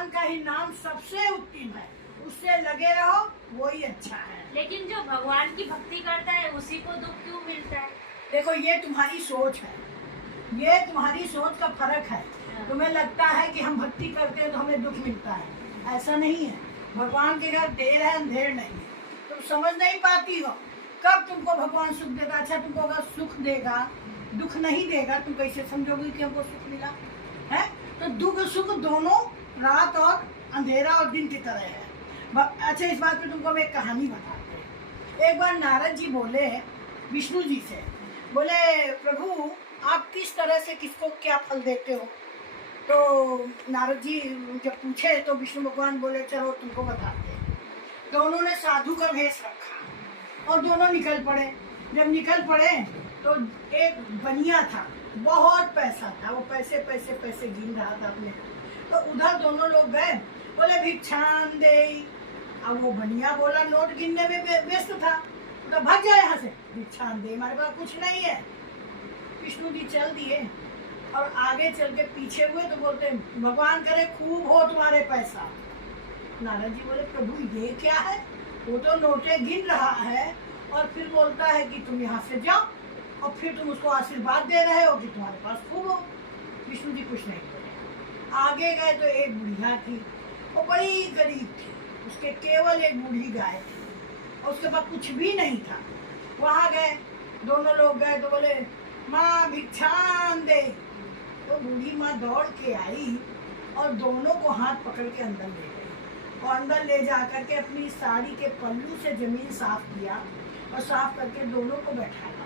भगवान का ही नाम सबसे उत्तम है, उससे लगे रहो, वही अच्छा है। लेकिन जो भगवान की भक्ति करता है उसी को दुख क्यों मिलता है? देखो ये तुम्हारी सोच है, ये तुम्हारी सोच का फर्क है। तुम्हें लगता है कि हम भक्ति करते हैं तो हमें दुख मिलता है, ऐसा नहीं है। भगवान के घर देर है अंधेर नहीं है। तुम समझ नहीं पाती हो कब तुमको भगवान सुख देगा। अच्छा तुमको अगर सुख देगा, दुख नहीं देगा, तुम कैसे समझोगे कि हमको सुख मिला है? तो दुख सुख दोनों रात और अंधेरा और दिन की तरह है। अच्छा इस बात पे तुमको मैं एक कहानी बताते हैं। एक बार नारद जी बोले विष्णु जी से, बोले प्रभु आप किस तरह से किसको क्या फल देते हो? तो नारद जी जब पूछे तो विष्णु भगवान बोले चलो तुमको बताते हैं। तो उन्होंने साधु का भेष रखा और दोनों निकल पड़े। जब निकल पड़े तो एक बनिया था, बहुत पैसा था, वो पैसे पैसे पैसे गिन रहा था अपने। तो उधर दोनों लोग गए, बोले भिक्षान दे। अब वो बनिया बोला नोट गिनने में व्यस्त था, तो भाग जाए यहाँ से, भिक्षान दे हमारे पास कुछ नहीं है। विष्णु जी चल दिए और आगे चल के पीछे हुए तो बोलते भगवान करे खूब हो तुम्हारे पैसा। नारद जी बोले प्रभु ये क्या है? वो तो नोटे गिन रहा है और फिर बोलता है कि तुम यहाँ से जाओ, और फिर तुम उसको आशीर्वाद दे रहे हो कि तुम्हारे पास खूब हो। विष्णु जी कुछ नहीं बोले। आगे गए तो एक बुढ़िया थी, वो बड़ी गरीब थी, उसके केवल एक बूढ़ी गाय थी और उसके पास कुछ भी नहीं था। वहाँ गए, दोनों लोग गए तो बोले माँ भिक्षान दे। तो बूढ़ी माँ दौड़ के आई और दोनों को हाथ पकड़ के अंदर ले गई और अंदर ले जा करके अपनी साड़ी के पल्लू से जमीन साफ किया और साफ करके दोनों को बैठाया।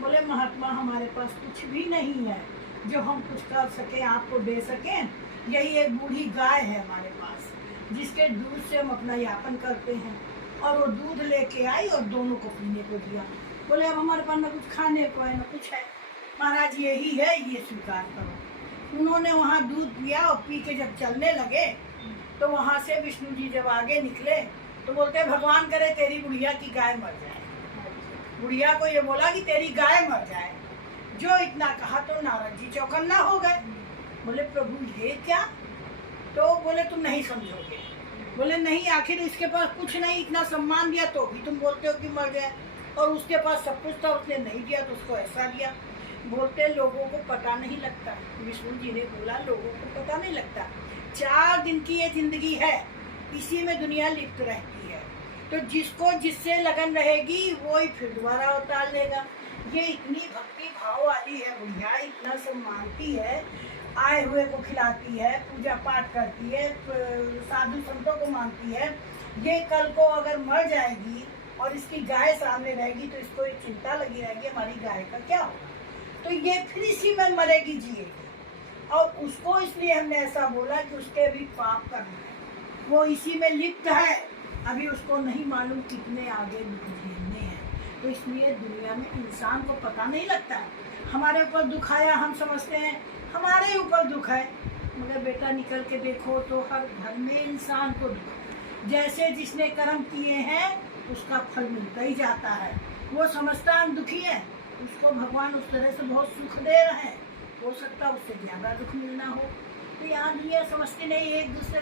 बोले महात्मा हमारे पास कुछ भी नहीं है जो हम कुछ कर सके, आपको दे सके। यही एक बूढ़ी गाय है हमारे पास जिसके दूध से हम अपना यापन करते हैं। और वो दूध लेके आई और दोनों को पीने को दिया। बोले अब हमारे पास न कुछ खाने को है न कुछ है, महाराज यही है, ये स्वीकार करो। उन्होंने वहाँ दूध पिया और पी के जब चलने लगे तो वहाँ से विष्णु जी जब आगे निकले तो बोलते भगवान करे तेरी बुढ़िया की गाय मर जाए। बुढ़िया को ये बोला कि तेरी गाय मर जाए। जो इतना कहा तो नारद जी चौकन्ना हो गए। बोले प्रभु ये क्या? तो बोले तुम नहीं समझोगे। बोले नहीं, आखिर इसके पास कुछ नहीं, इतना सम्मान दिया तो भी तुम बोलते हो कि मर गया, और उसके पास सब कुछ था उसने नहीं दिया तो उसको ऐसा दिया। बोलते लोगों को पता नहीं लगता। विष्णु जी ने बोला लोगों को पता नहीं लगता, 4 दिन की ये जिंदगी है, इसी में दुनिया लिप्त रहती है। तो जिसको जिससे लगन रहेगी वो ही फिर दोबारा अवतार लेगा। ये इतनी भक्ति भाव वाली है बुढ़िया, इतना सब मानती है, आए हुए को खिलाती है, पूजा पाठ करती है, साधु संतों को मानती है। ये कल को अगर मर जाएगी और इसकी गाय सामने रहेगी तो इसको एक चिंता लगी रहेगी हमारी गाय का क्या होगा। तो ये फिर इसी में मरेगी जिएगी। और उसको इसलिए हमने ऐसा बोला कि उसके भी पाप करना है, वो इसी में लिप्त है, अभी उसको नहीं मालूम कितने आगे झेलने हैं। तो इसलिए दुनिया में इंसान को पता नहीं लगता है। हमारे ऊपर दुख आया हम समझते हैं हमारे ऊपर दुख है, मगर बेटा निकल के देखो तो हर घर में इंसान को दुख है। जैसे जिसने कर्म किए हैं उसका फल मिलता ही जाता है। वो समझता हम दुखी है, उसको भगवान उस तरह से बहुत सुख दे रहे हैं, हो सकता है उससे ज़्यादा दुख मिलना हो। तो यहाँ दुनिया समझती नहीं, एक दूसरे